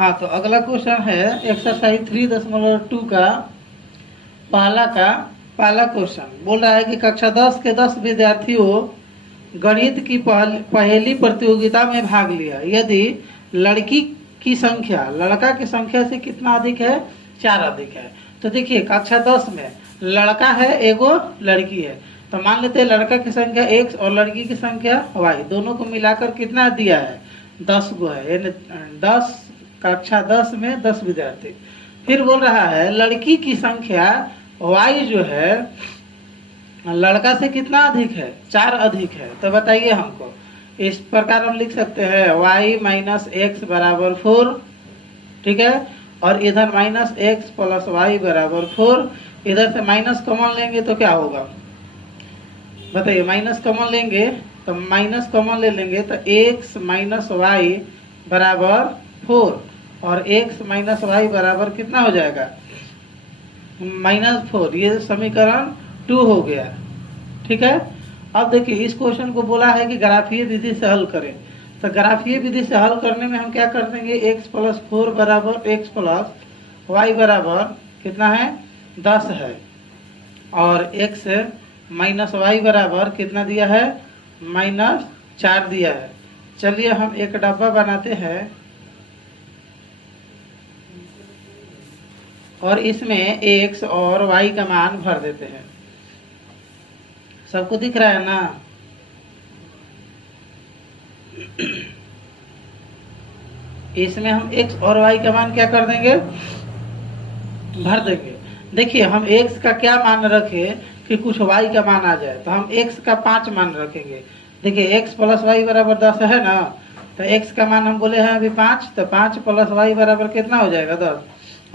हाँ, तो अगला क्वेश्चन है एक्सरसाइज 3.2 का पहला क्वेश्चन बोल रहा है कि कक्षा 10 के 10 विद्यार्थियों गणित की पहेली प्रतियोगिता में भाग लिया। यदि लड़की की संख्या लड़का की संख्या से कितना अधिक है? 4 अधिक है। तो देखिए कक्षा 10 में लड़का है, एगो लड़की है, तो मान लेते हैं लड़का की संख्या x और लड़की की संख्या y, दोनों को मिलाकर कितना दिया है? 10 गो है, यानी 10 कक्षा 10 में 10 विद्यार्थी। फिर बोल रहा है लड़की की संख्या y जो है लड़का से कितना अधिक है? 4 अधिक है। तो बताइए हमको। इस प्रकार हम लिख सकते हैं y माइनस एक्स बराबर 4, ठीक है, और इधर माइनस एक्स प्लस वाई बराबर 4। इधर से माइनस कॉमन लेंगे तो क्या होगा बताइए? माइनस कॉमन लेंगे तो माइनस कॉमन ले लेंगे तो x माइनस वाई बराबर 4 और x माइनस वाई बराबर कितना हो जाएगा? -4। ये समीकरण 2 हो गया, ठीक है। अब देखिए इस क्वेश्चन को बोला है कि ग्राफीय विधि से हल करें। तो ग्राफीय विधि से हल करने में हम क्या कर देंगे? x प्लस 4 बराबर x प्लस वाई बराबर कितना है? 10 है, और x माइनस वाई बराबर कितना दिया है? -4 दिया है। चलिए हम एक डब्बा बनाते हैं और इसमें x और y का मान भर देते हैं। सबको दिख रहा है ना? इसमें हम x और y का मान क्या कर देंगे? भर देंगे। देखिए हम x का क्या मान रखें कि कुछ y का मान आ जाए, तो हम x का 5 मान रखेंगे। देखिए x प्लस वाई बराबर 10 है ना, तो x का मान हम बोले हैं अभी 5, तो 5 प्लस वाई बराबर कितना हो जाएगा? 10।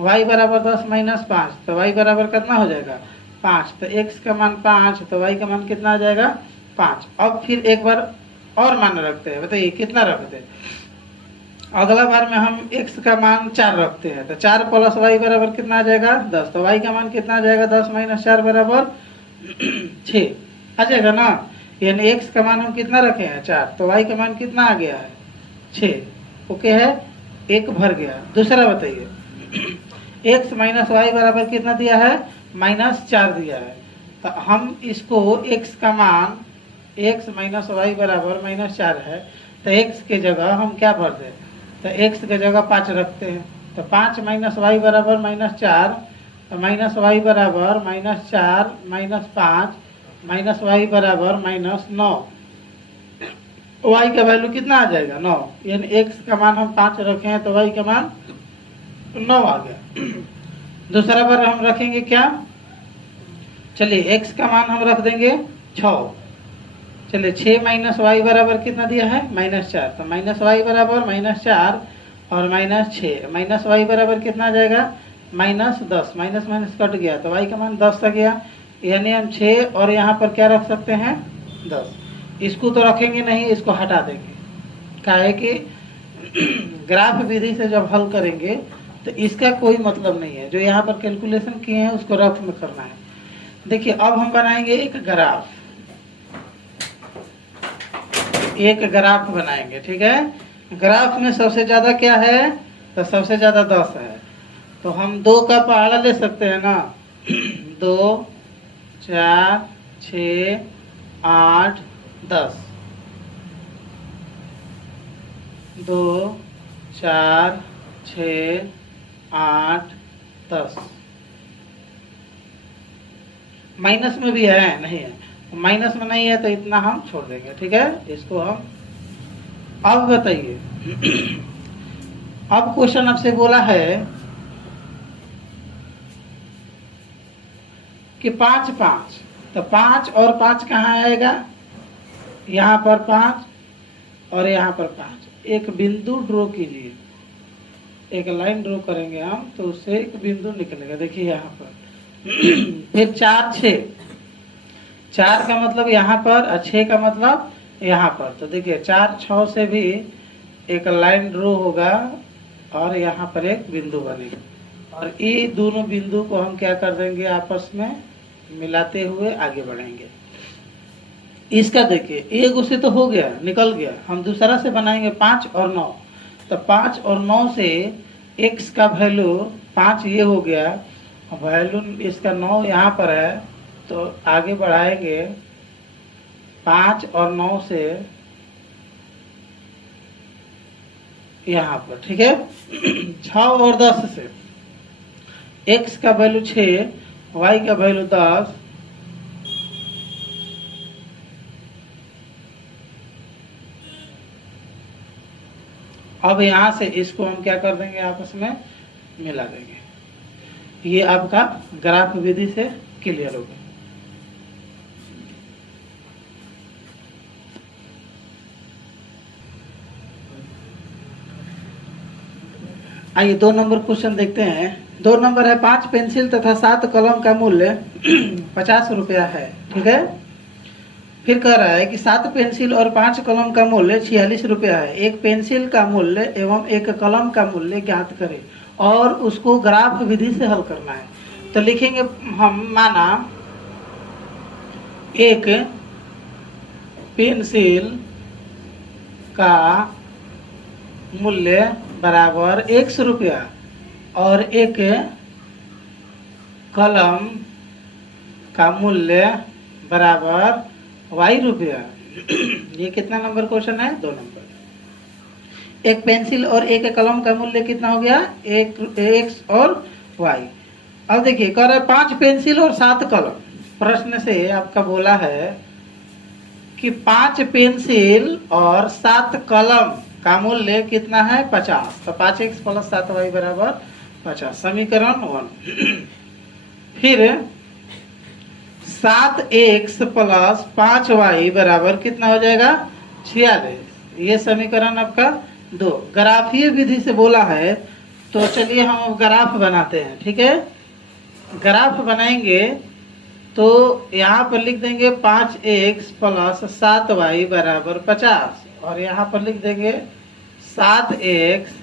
y बराबर 10 माइनस 5, तो y बराबर कितना हो जाएगा? 5। तो x का मान 5, तो y का मान कितना आ जाएगा? 5। अब फिर एक बार और मान रखते हैं, बताइए कितना रखते हैं? अगला बार में हम x का मान 4 रखते हैं, तो 4 प्लस वाई बराबर कितना आ जाएगा? 10। तो y का मान कितना आ जाएगा? 10 माइनस 4 बराबर 6 आ जाएगा ना। यानी x का मान हम कितना रखे हैं? 4, तो y का मान कितना आ गया है? 6। ओके है, एक भर गया। दूसरा बताइए x माइनस वाई बराबर कितना दिया है? -4 दिया है। तो हम इसको x का मान x माइनस वाई बराबर -4 है, तो x के जगह हम क्या भर दें? तो x के जगह 5 रखते हैं। तो 5 माइनस वाई बराबर -4, तो माइनस वाई बराबर -4 -5 माइनस वाई बराबर -9। y का वैल्यू कितना आ जाएगा? 9। यानी x का मान हम 5 रखे हैं, तो y का मान 9 आ गया। दूसरा बार हम रखेंगे क्या? चलिए x का मान हम रख देंगे 6। चलिए 6 माइनस वाई बराबर कितना दिया है? -4। तो माइनस वाई बराबर -4 और -6, माइनस वाई बराबर कितना आ जाएगा? -10। माइनस माइनस कट गया, तो y का मान 10 आ गया। यानी हम 6 और यहाँ पर क्या रख सकते हैं? 10। इसको तो रखेंगे नहीं, इसको हटा देंगे। क्या है कि ग्राफ विधि से जब हल करेंगे तो इसका कोई मतलब नहीं है। जो यहाँ पर कैलकुलेशन किए हैं उसको रफ में करना है। देखिए अब हम बनाएंगे एक ग्राफ बनाएंगे, ठीक है। ग्राफ में सबसे ज्यादा क्या है? तो सबसे ज्यादा 10 है, तो हम 2 का पहाड़ा ले सकते हैं ना। 2 4 6 8 10। 2 4 6 8 10। माइनस में भी है? नहीं है। माइनस में नहीं है तो इतना हम छोड़ देंगे, ठीक है। इसको हम अब बताइए। अब क्वेश्चन आपसे बोला है कि 5 5, तो 5 और 5 कहाँ आएगा? यहाँ पर 5 और यहाँ पर 5। एक बिंदु ड्रॉ कीजिए, एक लाइन ड्रॉ करेंगे हम, तो उससे एक बिंदु निकलेगा। देखिए यहाँ पर फिर 4 6, 4 का मतलब यहाँ पर और 6 का मतलब यहाँ पर। तो देखिए 4 6 से भी एक लाइन ड्रॉ होगा और यहाँ पर एक बिंदु बनेगा, और ये दोनों बिंदु को हम क्या कर देंगे? आपस में मिलाते हुए आगे बढ़ेंगे। इसका देखिए एक उससे तो हो गया, निकल गया। हम दूसरा से बनाएंगे 5 और 9। तो 5 और 9 से x का वैल्यू 5 ये हो गया, वैल्यू इसका 9 यहाँ पर है, तो आगे बढ़ाएंगे 5 और 9 से यहाँ पर, ठीक है। 6 और 10 से x का वैल्यू 6, y का वैल्यू 10, अब यहाँ से इसको हम क्या कर देंगे, आपस में मिला देंगे। ये आपका ग्राफ विधि से क्लियर होगा। आइए 2 नंबर क्वेश्चन देखते हैं। 2 नंबर है 5 पेंसिल तथा 7 कलम का मूल्य 50 रुपया है, ठीक है। फिर कह रहा है कि 7 पेंसिल और 5 कलम का मूल्य 46 रुपया है। एक पेंसिल का मूल्य एवं एक कलम का मूल्य ज्ञात करें और उसको ग्राफ विधि से हल करना है। तो लिखेंगे हम, माना एक पेंसिल का मूल्य बराबर 100 रुपया और एक कलम का मूल्य बराबर y रुपया। ये कितना नंबर क्वेश्चन है? 2 नंबर। एक पेंसिल और एक कलम का मूल्य कितना हो गया? एक x और y। अब देखिए कह रहा है 5 पेंसिल और 7 कलम। प्रश्न से आपका बोला है कि 5 पेंसिल और 7 कलम का मूल्य कितना है? 50। तो 5x प्लस 7y बराबर 50, समीकरण 1। फिर 7x प्लस 5y बराबर कितना हो जाएगा? 46। ये समीकरण आपका 2। ग्राफीय विधि से बोला है, तो चलिए हम अब ग्राफ बनाते हैं, ठीक है। ग्राफ बनाएंगे तो यहाँ पर लिख देंगे 5x प्लस 7y बराबर 50 और यहाँ पर लिख देंगे 7x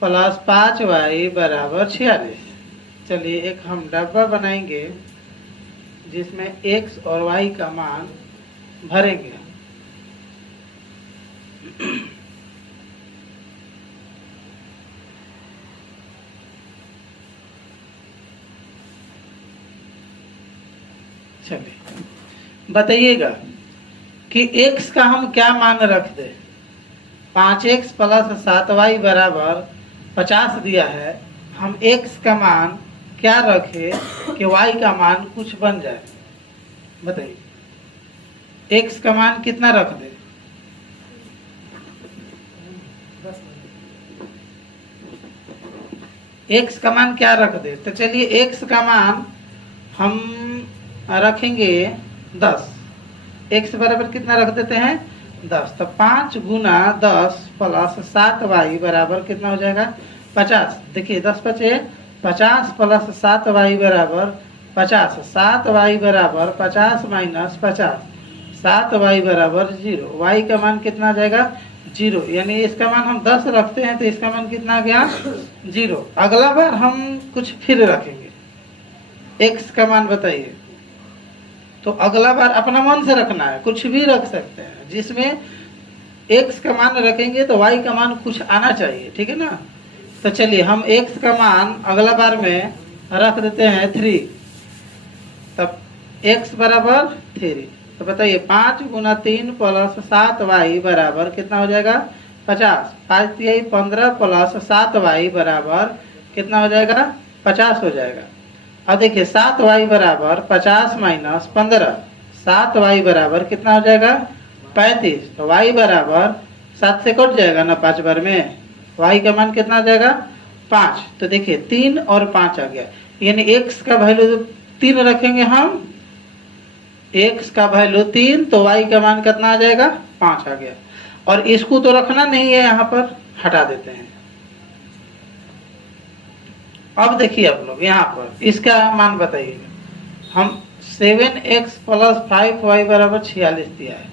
प्लस 5y बराबर 46। चलिए एक हम डब्बा बनाएंगे जिसमें x और y का मान भरेंगे। चलिए बताइएगा कि x का हम क्या मान रख दे। 5x प्लस 7y बराबर 50 दिया है, हम x का मान क्या रखे कि y का मान कुछ बन जाए? बताइए x का मान कितना रख दे? x का मान क्या रख दे? तो चलिए x का मान हम रखेंगे 10। x बराबर कितना रख देते हैं? 10। तो 5 गुना 10 प्लस 7y बराबर कितना हो जाएगा? 50। देखिए 10 बचे 50 प्लस 7y बराबर 50। 7y बराबर 50 माइनस 50, 7y बराबर 0। y का मान कितना आ जाएगा? 0। यानी इसका मान हम 10 रखते हैं तो इसका मान कितना आ गया? 0। अगला बार हम कुछ फिर रखेंगे। x का मान बताइए। तो अगला बार अपना मन से रखना है, कुछ भी रख सकते हैं। जिसमें x का मान रखेंगे तो y का मान कुछ आना चाहिए, ठीक है ना। तो चलिए हम x का मान अगला बार में रख देते हैं 3। तब x बराबर 3। तो बताइए 5 गुना 3 प्लस 7y बराबर कितना हो जाएगा? 50। 5 3 15 प्लस 7y बराबर कितना हो जाएगा? 50 हो जाएगा। अब देखिए 7y बराबर 50 माइनस 15, 7y बराबर कितना हो जाएगा? 35। तो y बराबर 7 से कट जाएगा ना 5 बार में, y का मान कितना आ जाएगा? 5। तो देखिए 3 और 5 आ गया, यानी x का वैल्यू 3 रखेंगे हम, x का वैल्यू 3, तो y का मान कितना आ जाएगा? 5 आ गया। और इसको तो रखना नहीं है, यहाँ पर हटा देते हैं। अब देखिए आप लोग यहाँ पर इसका मान बताइएगा। हम 7x प्लस 5y बराबर 46 दिया है।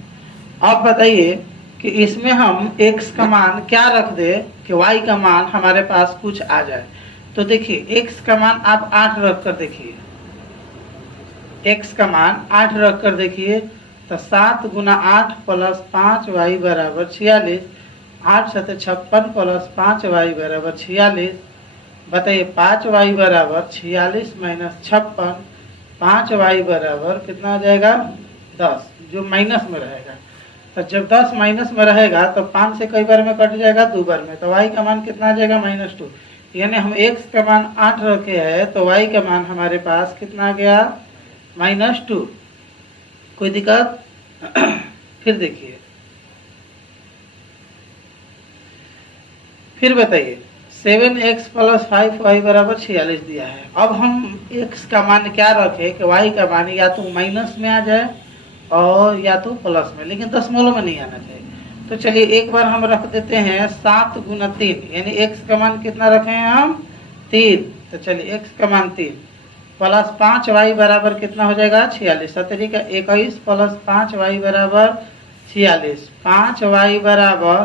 अब बताइए कि इसमें हम x का मान क्या रख दे कि y का मान हमारे पास कुछ आ जाए। तो देखिए x का मान आप 8 रख कर देखिए, x का मान 8 रख कर देखिए। तो 7 गुना 8 प्लस 5y बराबर 46। 8 7 56 प्लस 5y बराबर 46। बताइए 5y बराबर 46 माइनस 56, 5y बराबर कितना हो जाएगा 10, जो माइनस में रहेगा। तो जब 10 माइनस में रहेगा तो 5 से कई बार में कट जाएगा, 2 बार में, तो y का मान कितना आ जाएगा -2। यानी हम x का मान 8 रखे हैं तो y का मान हमारे पास कितना आ गया -2। कोई दिक्कत? फिर देखिए, फिर बताइए 7x प्लस 5y बराबर 46 दिया है। अब हम x का मान क्या रखें कि y का मान या तो माइनस में आ जाए और या तो प्लस में, लेकिन दशमलव में नहीं आना चाहिए। तो चलिए एक बार हम रख देते हैं 7 गुना 3, यानी x का मान कितना रखे हैं हम 3। तो चलिए x का मान 3 प्लस 5y बराबर कितना हो जाएगा 46। 7 का 21 प्लस 5y बराबर 46। 5y बराबर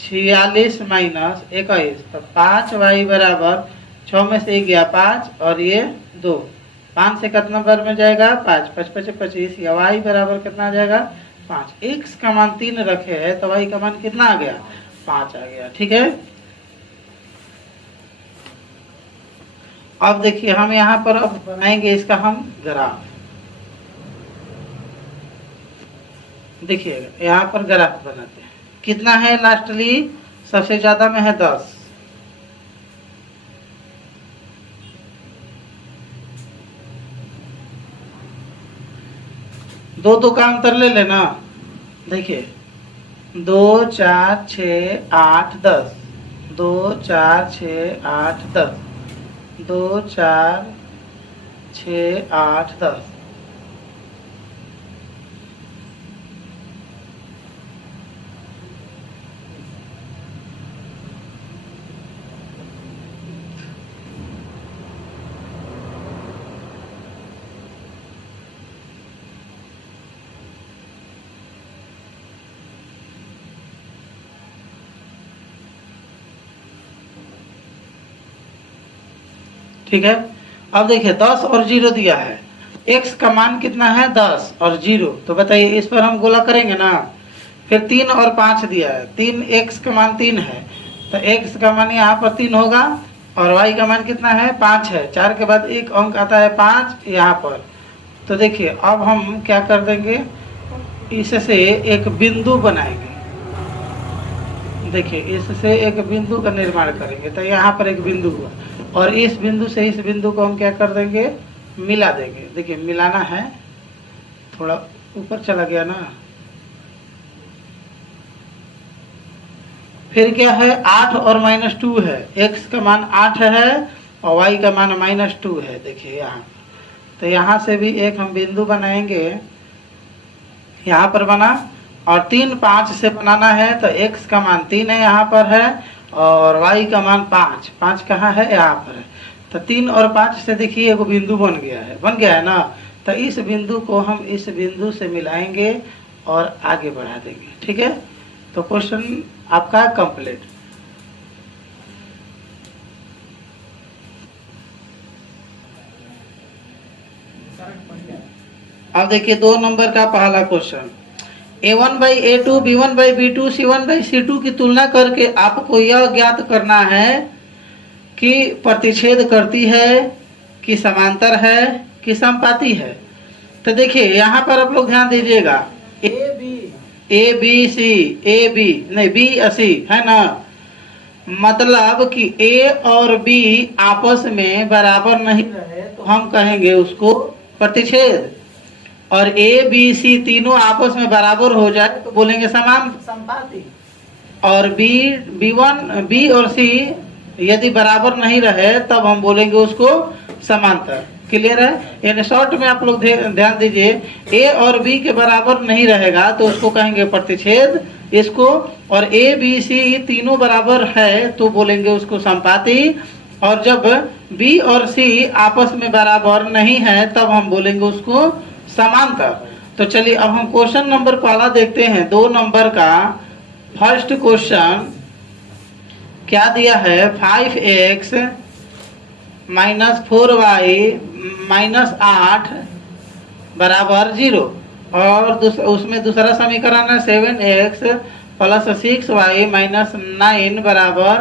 46 माइनस 21, तो 5y बराबर 6 में से 1 गया 5 और ये 2, 5 से कितना बार में जाएगा 5, 5 5 25, या y बराबर कितना आ जाएगा 5। x का मान 3 रखे है तो y का मान कितना आ गया 5 आ गया। ठीक है, अब देखिए हम यहाँ पर अब बनाएंगे इसका हम ग्राफ। देखिएगा यहाँ पर ग्राफ बनाते हैं, कितना है लास्टली सबसे ज्यादा में है 10। दो का अंतर ले लेना। देखिए 2 4 6 8 10, 2 4 6 8 10, 2 4 6 8 10। ठीक है, अब देखिए 10 और 0 दिया है, x का मान कितना है 10 और 0, तो बताइए इस पर हम गोला करेंगे ना। फिर 3 और 5 दिया है, 3 x का मान 3 है तो x का मान यहाँ पर 3 होगा और y का मान कितना है 5 है। 4 के बाद एक अंक आता है 5 यहाँ पर। तो देखिए अब हम क्या कर देंगे, इससे एक बिंदु बनाएंगे। देखिए इससे एक बिंदु का निर्माण करेंगे, तो यहाँ पर एक बिंदु हुआ और इस बिंदु से इस बिंदु को हम क्या कर देंगे मिला देंगे। देखिए मिलाना है, थोड़ा ऊपर चला गया ना। फिर क्या है 8 और -2 है, x का मान 8 है और y का मान -2 है। देखिए यहाँ, तो यहाँ से भी एक हम बिंदु बनाएंगे, यहाँ पर बना, और 3 5 से बनाना है तो x का मान 3 है यहाँ पर है और y का मान 5, 5 कहाँ है यहाँ पर है। तो 3 और 5 से देखिए एक बिंदु बन गया है ना। तो इस बिंदु को हम इस बिंदु से मिलाएंगे और आगे बढ़ा देंगे। ठीक है, तो क्वेश्चन आपका कंप्लीट। अब देखिए 2 नंबर का पहला क्वेश्चन, a1/a2 b1/b2 c1/c2 की तुलना करके आपको यह ज्ञात करना है कि प्रतिच्छेद करती है कि समांतर है कि समपाती है। तो देखिए यहाँ पर आप लोग ध्यान दीजिएगा, ए बी नहीं बी सी है ना, मतलब कि ए और बी आपस में बराबर नहीं रहे तो हम कहेंगे उसको प्रतिच्छेद, और ए बी सी तीनों आपस में बराबर हो जाए तो बोलेंगे समान समपाती, और बी और सी यदि बराबर नहीं रहे तब हम बोलेंगे उसको समांतर। क्लियर है? यानी शॉर्ट में आप लोग ध्यान दीजिए, ए और बी के बराबर नहीं रहेगा तो उसको कहेंगे प्रतिच्छेद इसको, और ए बी सी तीनों बराबर है तो बोलेंगे उसको समपाती, और जब बी और सी आपस में बराबर नहीं है तब हम बोलेंगे उसको समांतर। तो चलिए अब हम क्वेश्चन नंबर पहला देखते हैं, 2 नंबर का फर्स्ट क्वेश्चन क्या दिया है, 5x माइनस 4y माइनस 8 बराबर 0, और उसमें दूसरा समीकरण है 7x प्लस 6y माइनस 9 बराबर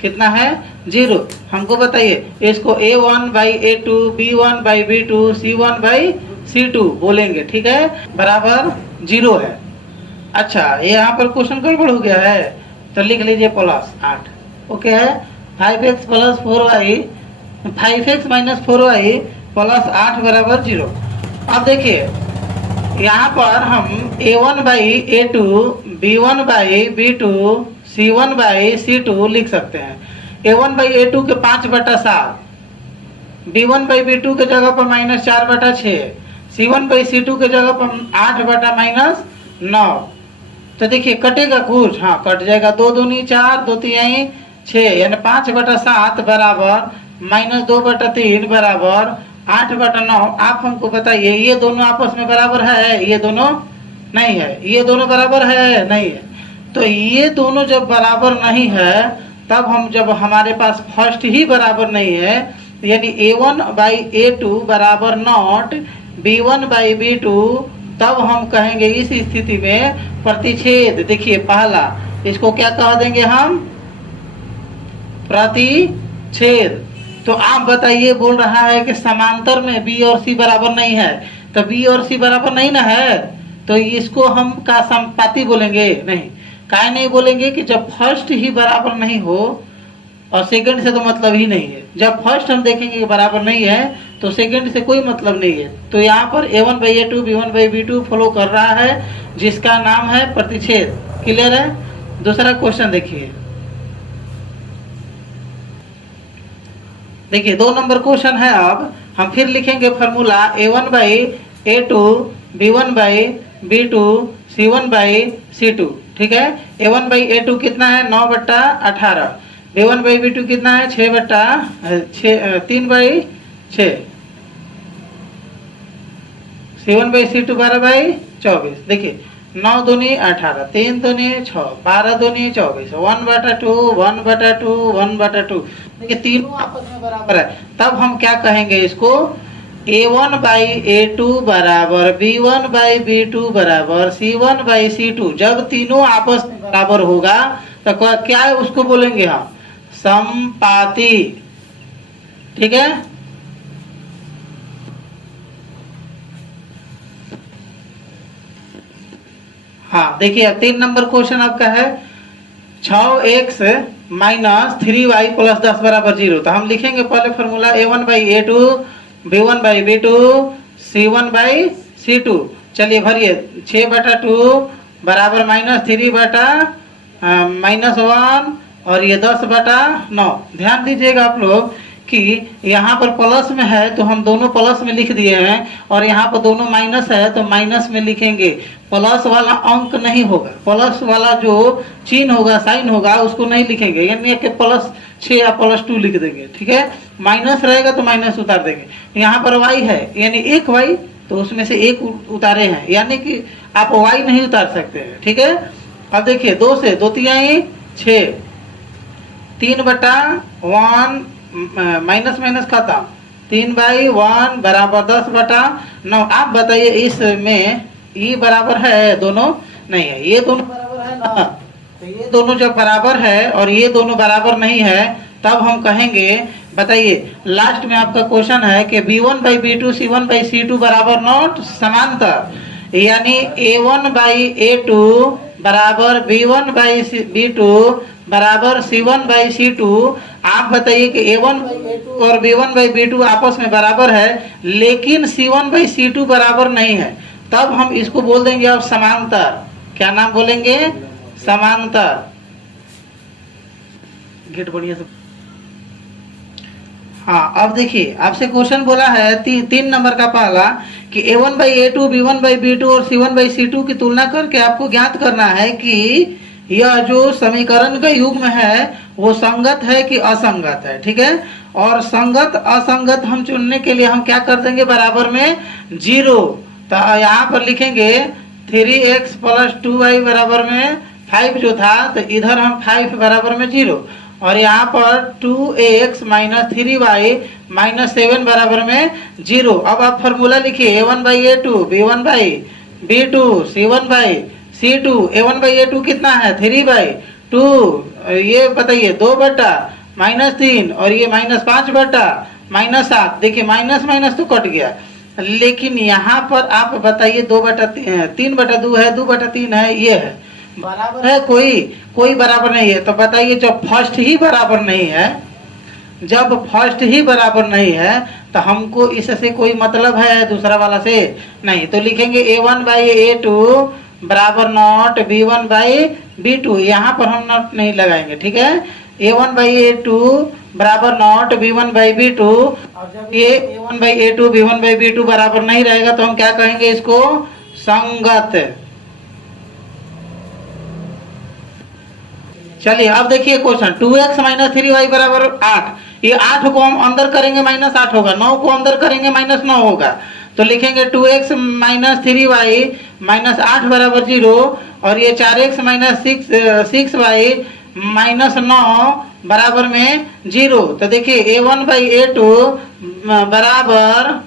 कितना है 0। हमको बताइए इसको a1 by a2 b1 by b2 c1 by c2 बोलेंगे, ठीक है, बराबर 0 है। अच्छा, ये यहाँ पर क्वेश्चन गड़बड़ हो गया है तो लिख लीजिए प्लस 8, ओके है। 5x plus 4y 5x minus 4y plus 8 बराबर 0। अब देखिए यहाँ पर हम a1 by a2 b1 by b2 c1 by c2 लिख सकते हैं। a1 बाई a2 के 5/7, b1 बाई b2 के जगह पर -4/6, c1 बाई c2 के जगह पर 8/-9। तो देखिए कटेगा कुछ, हाँ कट जाएगा, 2 दूनी 4, 2 तिहाई 6, यानी 5/7 बराबर -2/3 बराबर 8/9। आप हमको बताइए ये दोनों आपस में बराबर है, ये दोनों नहीं है, ये दोनों बराबर है नहीं है। तो ये दोनों जब बराबर नहीं है तब हम, जब हमारे पास फर्स्ट ही बराबर नहीं है यानी a1 बाई a2 बराबर नॉट b1 बाई b2, तब हम कहेंगे इस स्थिति में प्रतिच्छेद। देखिए पहला इसको क्या कह देंगे हम, प्रतिच्छेद। तो आप बताइए, बोल रहा है कि समांतर में b और c बराबर नहीं है, तो b और c बराबर नहीं ना है, तो इसको हम का समानुपाती बोलेंगे? नहीं, काहे नहीं बोलेंगे कि जब फर्स्ट ही बराबर नहीं हो और सेकंड से तो मतलब ही नहीं है। जब फर्स्ट हम देखेंगे कि बराबर नहीं है तो सेकंड से कोई मतलब नहीं है। तो यहाँ पर a1 by a2 b1 by b2 follow कर रहा है जिसका नाम है प्रतिच्छेद। क्लियर है? दूसरा क्वेश्चन देखिए, देखिए 2 नंबर क्वेश्चन है। अब हम फिर लिखेंगे formula a1 by a2 b1 by b2 c1 by c2, ठीक है। a1 बाई a2 कितना है 9/18, b1 बाई b2 कितना है 3 by 6, c1 by c2 12 by 24। देखिए 9 दूनी 18, 3 दूनी 6, 12 दूनी 24, 1/2 1/2 1/2। देखिए तीनों आपस में बराबर है, तब हम क्या कहेंगे इसको, a1 बाई a2 बराबर b1 बाई b2 बराबर c1 बाई c2। जब तीनों आपस में बराबर होगा तो क्या है उसको बोलेंगे हम समानुपाती, ठीक है। हाँ देखिए 3 नंबर क्वेश्चन आपका है 6x माइनस 3y प्लस 10 बराबर 0। तो हम लिखेंगे पहले formula a1 by a2 b1 by b2 c1 by c2। चलिए भरिए, 6/2 बराबर -3/-1 और ये 10/9। ध्यान दीजिएगा आप लोग कि यहाँ पर प्लस में है तो हम दोनों प्लस में लिख दिए हैं, और यहाँ पर दोनों माइनस है तो माइनस में लिखेंगे। प्लस वाला अंक नहीं होगा, प्लस वाला जो चिन्ह होगा, साइन होगा, उसको नहीं लिखेंगे, यानी कि +6 या +2 लिख देंगे, ठीक है। माइनस रहेगा तो माइनस उतार देंगे। यहाँ पर y है यानी 1 y, तो उसमें से 1 उतारे हैं, यानी कि आप y नहीं उतार सकते हैं, ठीक है। अब देखिए 2 से 2 तिहाई 6, 3/1 माइनस माइनस खत्म, 3/1 बराबर 10/9। आप बताइए इसमें ये बराबर है दोनों? नहीं है, ये दोनों बराबर है ना। तो ये दोनों जब बराबर है और ये दोनों बराबर नहीं है तब हम कहेंगे, बताइए लास्ट में आपका क्वेश्चन है कि b1 by b2 c1 by c2 बराबर नॉट समांतर, यानी a1 बाई a2 बराबर b1 बाई b2 बराबर c1 बाई c2। आप बताइए कि a1 बाई a2 और b1 बाई b2 आपस में बराबर है लेकिन c1 बाई c2 बराबर नहीं है, तब हम इसको बोल देंगे अब समांतर। क्या नाम बोलेंगे? समांतर। गेट बढ़िया से। हाँ अब देखिए आपसे क्वेश्चन बोला है 3 नंबर का पहला कि a1 by a2 b1 by b2 और c1 बाई c2 की तुलना करके आपको ज्ञात करना है कि यह जो समीकरण का युग्म है वो संगत है कि असंगत है, ठीक है। और संगत असंगत हम चुनने के लिए हम क्या कर देंगे, बराबर में 0। तो यहाँ पर लिखेंगे 3x प्लस 2y बराबर में 5 जो था, तो इधर हम 5 बराबर में 0, और यहाँ पर 2x माइनस 3y माइनस 7 बराबर में 0। अब आप फॉर्मूला लिखिए a1 by a2 b1 by b2 c1 by C2 A1/A2 कितना है 3/2। ये बताइए 2/-3 और ये -5/-7। देखिए माइनस माइनस तो कट गया, लेकिन यहाँ पर आप बताइए 3/2 है 2/3 है, ये है बराबर है, कोई बराबर नहीं है। तो बताइए जब फर्स्ट ही बराबर नहीं है, जब फर्स्ट ही बराबर नहीं है तो हमको इससे कोई मतलब है दूसरा वाला से नहीं। तो लिखेंगे A1/A2 बराबर नॉट B1/B2। यहाँ पर हम नॉट नहीं लगाएंगे, ठीक है। A1/A2 बराबर नॉट B1/B2। और जब ये A1/A2 B1/B2 बराबर नहीं रहेगा तो हम क्या कहेंगे, इसको संगत। चलिए अब देखिए क्वेश्चन 2x - 3y बराबर 8। ये 8 को हम अंदर करेंगे -8 होगा, 9 को अंदर करेंगे -9 होगा। तो लिखेंगे 2x - 3y -8 बराबर 0 और ये 4x - 6y -9 बराबर में 0। तो देखिए A1/A2 बराबर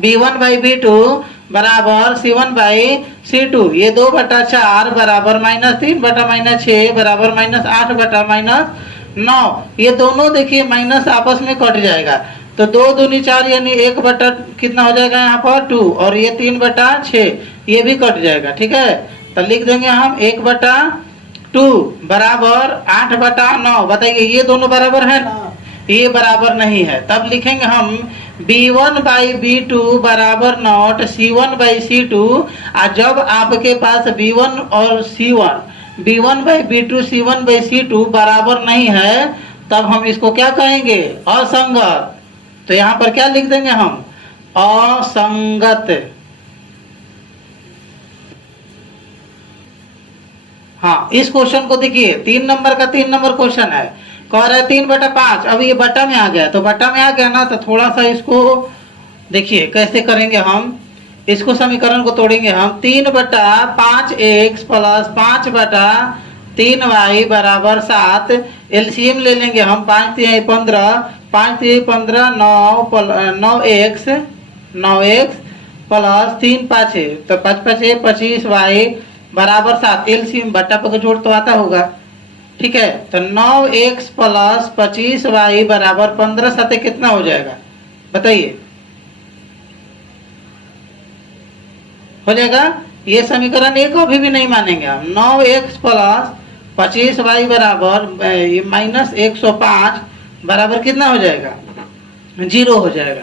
B1/B2 बराबर C1/C2। ये 2/4 बराबर -3/-6 बराबर -8/-9। ये दोनों देखिए माइनस आपस में कट जाएगा, तो 2 दूनी 4 यानी 1 बटा कितना हो जाएगा यहाँ पर 2, और ये 3/6 ये भी कट जाएगा, ठीक है। तो लिख देंगे हम 1/2 बराबर 8/9। बताइए ये दोनों बराबर है ना, ये बराबर नहीं है। तब लिखेंगे हम B1/B2 बराबर नॉट C1/C2। और जब आपके पास B1 और C1 B1/B2 C1/C2 बराबर नहीं है तब हम इसको क्या कहेंगे, असंगत। तो यहाँ पर क्या लिख देंगे हम, असंगत। हाँ, इस क्वेश्चन को देखिए 3 नंबर का 3 नंबर क्वेश्चन है, कह रहा है 3/5। अब ये बटा में आ गया, तो बटा में आ गया ना, तो थोड़ा सा इसको देखिए कैसे करेंगे हम, इसको समीकरण को तोड़ेंगे हम। 3/5x प्लस 5/3y बराबर 7। एलसीएम ले लेंगे हम, 5×3 = 15, 5×3 = 15, 9x प्लस 3×5 तो 5×5 = 25y बराबर 7। एलसीएम बट्टा पर जोड़ तो आता होगा, ठीक है। तो 9x प्लस 25y बराबर 15, 7 कितना हो जाएगा बताइए, हो जाएगा। ये समीकरण एक अभी भी नहीं मानेंगे हम। 9x प्लस 25y बराबर -105 बराबर कितना हो जाएगा, 0 हो जाएगा,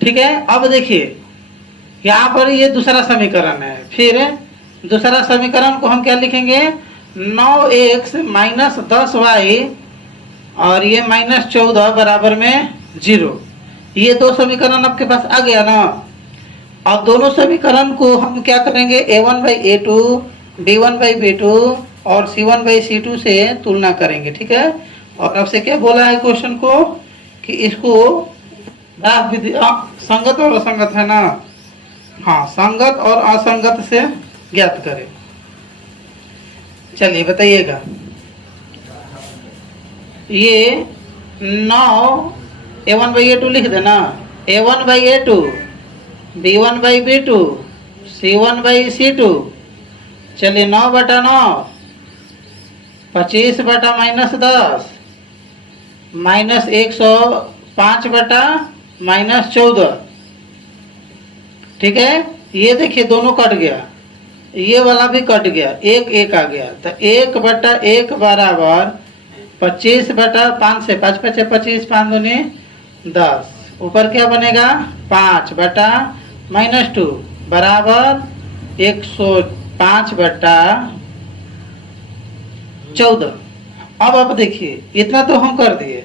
ठीक है। अब देखिए यहाँ पर ये दूसरा समीकरण है, फिर दूसरा समीकरण को हम क्या लिखेंगे, 9x - 10y और ये -14 बराबर में 0। ये दो समीकरण आपके पास आ गया ना। अब दोनों समीकरण को हम क्या करेंगे, A1/A2 B1/B2 और C1/C2 से तुलना करेंगे, ठीक है। और अब से क्या बोला है क्वेश्चन को कि इसको संगत और असंगत है ना, हाँ, संगत और असंगत से ज्ञात करें। चलिए बताइएगा, ये 9 A1/A2 लिख देना, A1/A2 B1/B2 C1/C2। चलिए 9/9 25 बटा -10 -105 बटा -14, ठीक है। ये देखिए दोनों कट गया, ये वाला भी कट गया, 1 आ गया। तो 1/1 बराबर 25/5 से 5 × 5 = 25, 5 दूनी 10, ऊपर क्या बनेगा 5/-2 बराबर 105/14। अब आप देखिए इतना तो हम कर दिए,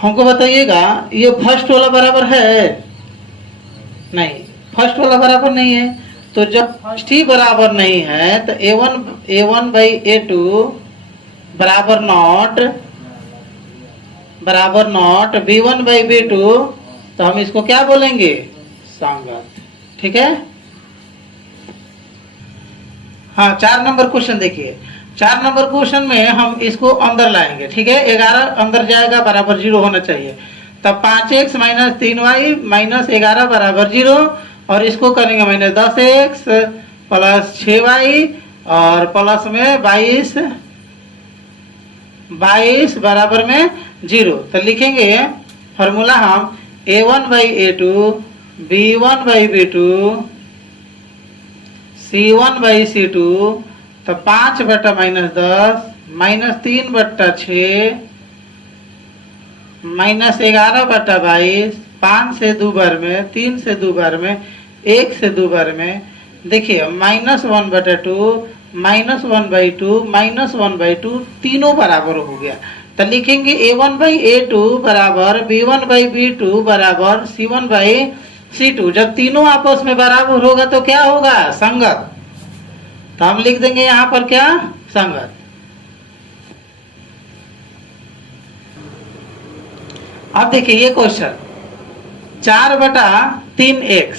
हमको बताइएगा ये फर्स्ट वाला बराबर है, नहीं, फर्स्ट वाला बराबर नहीं है। तो जब फर्स्ट ही बराबर नहीं है तो A1/A2 बराबर नॉट B1/B2, तो हम इसको क्या बोलेंगे, संगत, ठीक है। हाँ, 4 नंबर क्वेश्चन देखिए। 4 नंबर क्वेश्चन में हम इसको अंदर लाएंगे, ठीक है। 11 अंदर जाएगा बराबर 0 होना चाहिए। तब 5x - 3y - 11 बराबर 0 और इसको करेंगे -10x प्लस 6y और प्लस में 22 बराबर में 0। तो लिखेंगे फॉर्मूला हम a1/a2 b1/b2 c1/c2। तो 5 बटा -10 -3/6 -11 बटा 22। 5 से 2 बार में, 3 से 2 बार में, 1 से 2 बार में। देखिए -1/2 -1/2 -1/2 तीनों बराबर हो गया। तो लिखेंगे a1/a2 बराबर b1/b2 बराबर c1/c2। जब तीनों आपस में बराबर होगा तो क्या होगा? संगत। तो हम लिख देंगे यहाँ पर क्या? संगत। अब देखिए ये क्वेश्चन 4/3x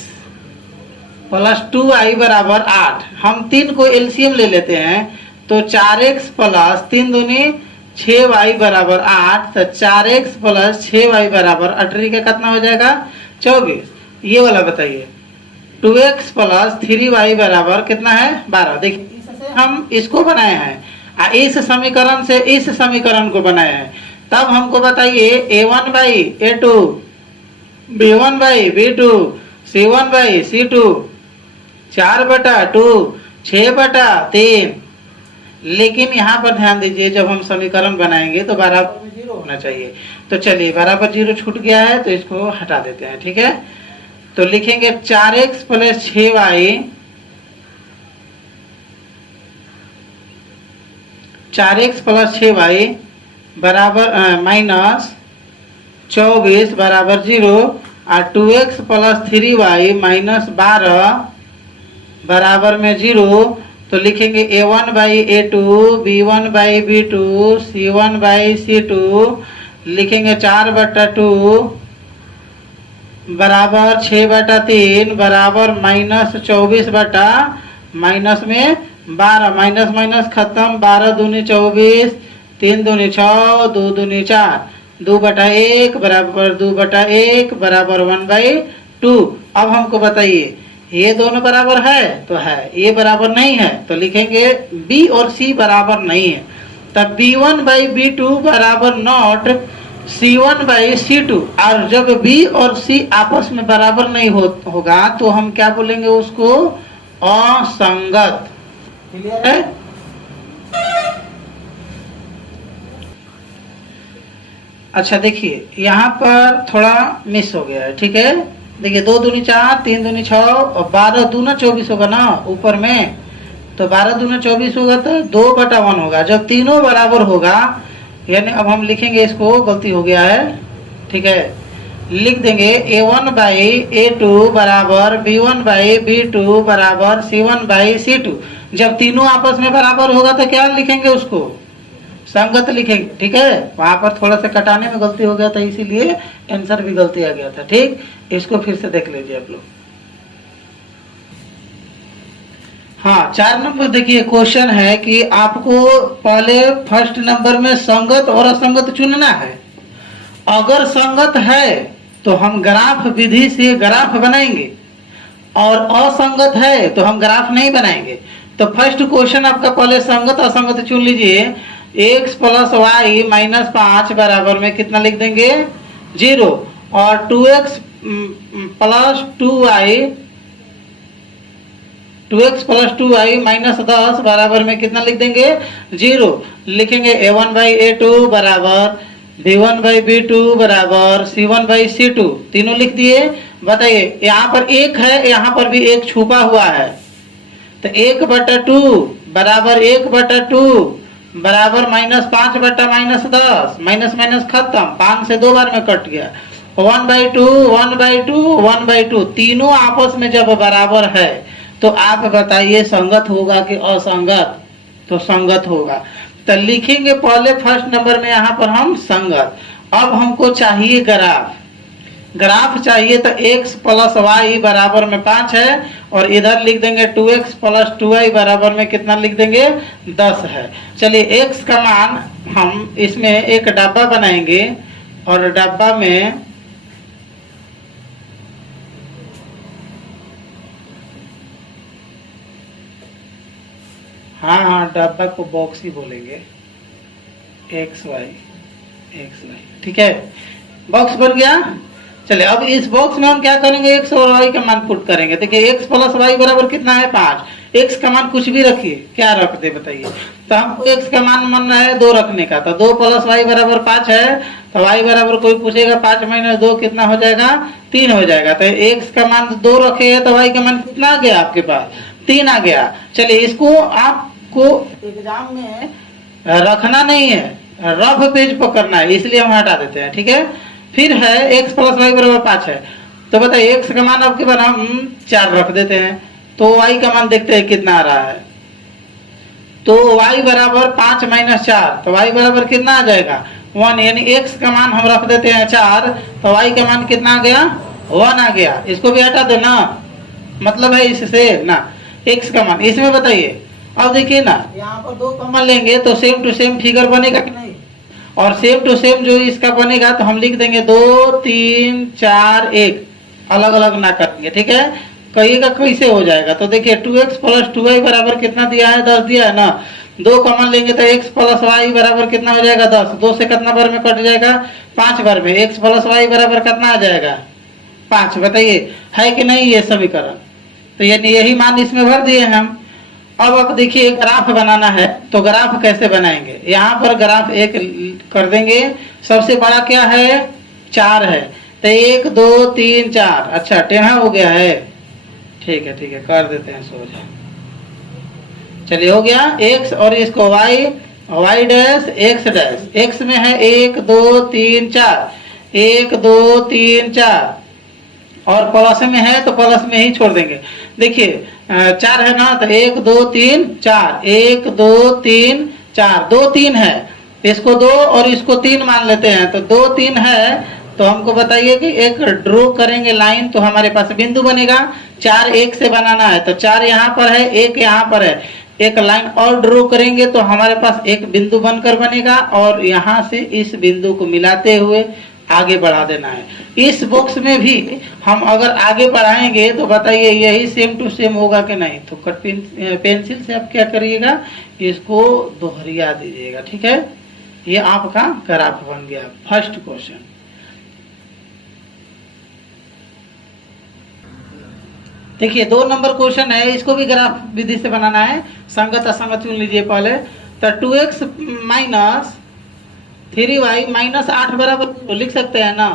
प्लस 2y बराबर 8। हम 3 को एलसीएम ले लेते हैं तो 4x प्लस 3 दूनी 6y बराबर 8। तो 4x प्लस 6y बराबर 8 का कितना हो जाएगा? 24। ये वाला बताइए 2x प्लस 3y बराबर कितना है? 12। देखिए इससे हम इसको बनाए हैं, इस समीकरण से इस समीकरण को बनाए हैं। तब हमको बताइए a1/a2 b1/b2 c1/c2 4/2 6/3। लेकिन यहाँ पर ध्यान दीजिए जब हम समीकरण बनाएंगे तो बराबर में 0 होना चाहिए। तो चलिए बराबर 0 छूट गया है तो इसको हटा देते हैं। ठीक है, तो लिखेंगे 4x plus 6y 4x plus 6y बराबर -24 बराबर 0 और 2x प्लस 3y -12 बराबर में 0। तो लिखेंगे a1/a2 b1/b2 c1/c2। लिखेंगे 4/2 बराबर 6/3 बराबर -24 बटा माइनस में 12। माइनस माइनस खत्म। 12 दूनी 24, 3 दूनी 6, 2 दूनी 4, 2/1 बराबर 2/1 बराबर 1/2। अब हमको बताइए ये दोनों बराबर है तो है, ये बराबर नहीं है तो लिखेंगे b और c बराबर नहीं है। तब b1/b2 बराबर नॉट c1/c2। और जब b और c आपस में बराबर नहीं होगा तो हम क्या बोलेंगे उसको? असंगत। क्लियर है? अच्छा देखिए यहाँ पर थोड़ा मिस हो गया है। ठीक है, देखिए 2 दूनी 4, 3 दूनी 6 और 12 दूना 24 होगा ना ऊपर में। तो 12 दूना 24 होगा तो 2/1 होगा। जब तीनों बराबर होगा यानी अब हम लिखेंगे इसको, गलती हो गया है। ठीक है, लिख देंगे a1/a2 बराबर b1/b2 बराबर c1/c2। जब तीनों आपस में बराबर होगा तो क्या लिखेंगे उसको? संगत लिखेंगे। ठीक है, वहां पर थोड़ा सा कटाने में गलती हो गया था इसीलिए आंसर भी गलती आ गया था। ठीक, इसको फिर से देख लीजिए आप लोग। हाँ 4 नंबर देखिए क्वेश्चन है कि आपको पहले फर्स्ट नंबर में संगत और असंगत चुनना है। अगर संगत है तो हम ग्राफ विधि से ग्राफ बनाएंगे और असंगत है तो हम ग्राफ नहीं बनाएंगे। तो फर्स्ट क्वेश्चन आपका पहले संगत असंगत चुन लीजिए। x प्लस वाई -5 बराबर में कितना लिख देंगे? 0। और 2x प्लस 2y -10 बराबर में कितना लिख देंगे? 0। लिखेंगे a1/a2 बराबर b1/b2 बराबर c1/c2। तीनों लिख दिए। बताइए यहाँ पर एक है, यहाँ पर भी एक छुपा हुआ है। तो 1/2 बराबर 1/2 बराबर -5 बटा -10। माइनस माइनस खत्म। 5 से 2 बार में कट गया। 1/2 1/2 1/2 तीनों आपस में जब बराबर है तो आप बताइए संगत होगा कि असंगत? तो संगत होगा। तो लिखेंगे पहले फर्स्ट नंबर में यहाँ पर हम संगत। अब हमको चाहिए ग्राफ। ग्राफ चाहिए तो x प्लस वाई बराबर में 5 है और इधर लिख देंगे 2x प्लस 2y बराबर में कितना लिख देंगे? 10 है। चलिए x का मान हम इसमें एक डब्बा बनाएंगे और डब्बा में हाँ हाँ, डब्बा को बॉक्स ही बोलेंगे, एक्स वाई, ठीक है, बॉक्स बन गया। चलिए अब इस बॉक्स में हम क्या करेंगे, एक्स और वाई का मान पुट करेंगे। देखिए एक्स प्लस वाई बराबर कितना है 5। एक्स का मान कुछ भी रखिए, क्या रख दे बताइए। तो हमको एक्स का मान मानना है 2 रखने का, तो 2 प्लस वाई बराबर 5 है। तो वाई बराबर कोई पूछेगा 5 माइनस 2 कितना हो जाएगा, 3 हो जाएगा। तो एक्स का मान 2 रखे तो वाई का मान कितना आ गया आपके पास, 3 आ गया। चलिए इसको आपको एग्जाम में रखना नहीं है, रफ पेज पर करना है, इसलिए हम हटा देते हैं, ठीक है। फिर है x प्लस वाई बराबर 5 है। तो बताइए x का मान आपके बार हम 4 रख देते हैं, तो y का मान देखते हैं कितना आ रहा है। तो y बराबर 5 माइनस 4, तो y बराबर कितना आ जाएगा 1, यानी x का मान हम रख देते हैं 4, तो y का मान कितना आ गया 1 आ गया। इसको भी हटा देना, मतलब है इससे ना x का मान। इसमें बताइए अब देखिए ना, यहाँ पर 2 कॉमन लेंगे तो सेम टू सेम फिगर बनेगा कि नहीं, और सेम टू सेम जो इसका बनेगा तो हम लिख देंगे 2 3 4 1, अलग अलग ना करेंगे, ठीक है। कहिएगा कैसे हो जाएगा, तो देखिए 2x प्लस 2y बराबर कितना दिया है, 10 दिया है ना। 2 कॉमन लेंगे तो x प्लस वाई बराबर कितना हो जाएगा 10, 2 से कितना बार में कट जाएगा 5 बार में, x प्लस वाई बराबर कितना आ जाएगा 5। बताइए है कि नहीं ये समीकरण, तो यानी यही मान इसमें भर दिए हम। अब देखिए ग्राफ बनाना है, तो ग्राफ कैसे बनाएंगे, यहाँ पर ग्राफ एक कर देंगे। सबसे बड़ा क्या है 4 है, तो 1 2 3 4, अच्छा टेढ़ा हो गया है, ठीक है कर देते हैं सोझा। चलिए हो गया x और इसको y dash x dash, x में है 1 2 3 4, 1 2 3 4, और प्लस में है तो प्लस में ही छोड़ देंगे। देखिए 4 है ना, तो 1 2 3 4, 1 2 3 4, 2 3 है, इसको 2 और इसको 3 मान लेते हैं, तो 2 3 है। तो हमको बताइए कि एक ड्रॉ करेंगे लाइन, तो हमारे पास बिंदु बनेगा। 4 1 से बनाना है, तो 4 यहाँ पर है, 1 यहाँ पर है, एक लाइन और ड्रॉ करेंगे तो हमारे पास एक बिंदु बनकर बनेगा, और यहाँ से इस बिंदु को मिलाते हुए आगे बढ़ा देना है। इस बॉक्स में भी हम अगर आगे बढ़ाएंगे तो बताइए यही सेम टू सेम होगा कि नहीं। तो कट पेंसिल से आप क्या करिएगा, इसको दोहरिया दीजिएगा, ठीक है। ये आपका ग्राफ बन गया फर्स्ट क्वेश्चन। देखिए 2 नंबर क्वेश्चन है, इसको भी ग्राफ विधि से बनाना है। संगत असंगत चुन लीजिए पहले। तो 2x माइनस 3y माइनस 8 बराबर लिख सकते हैं ना।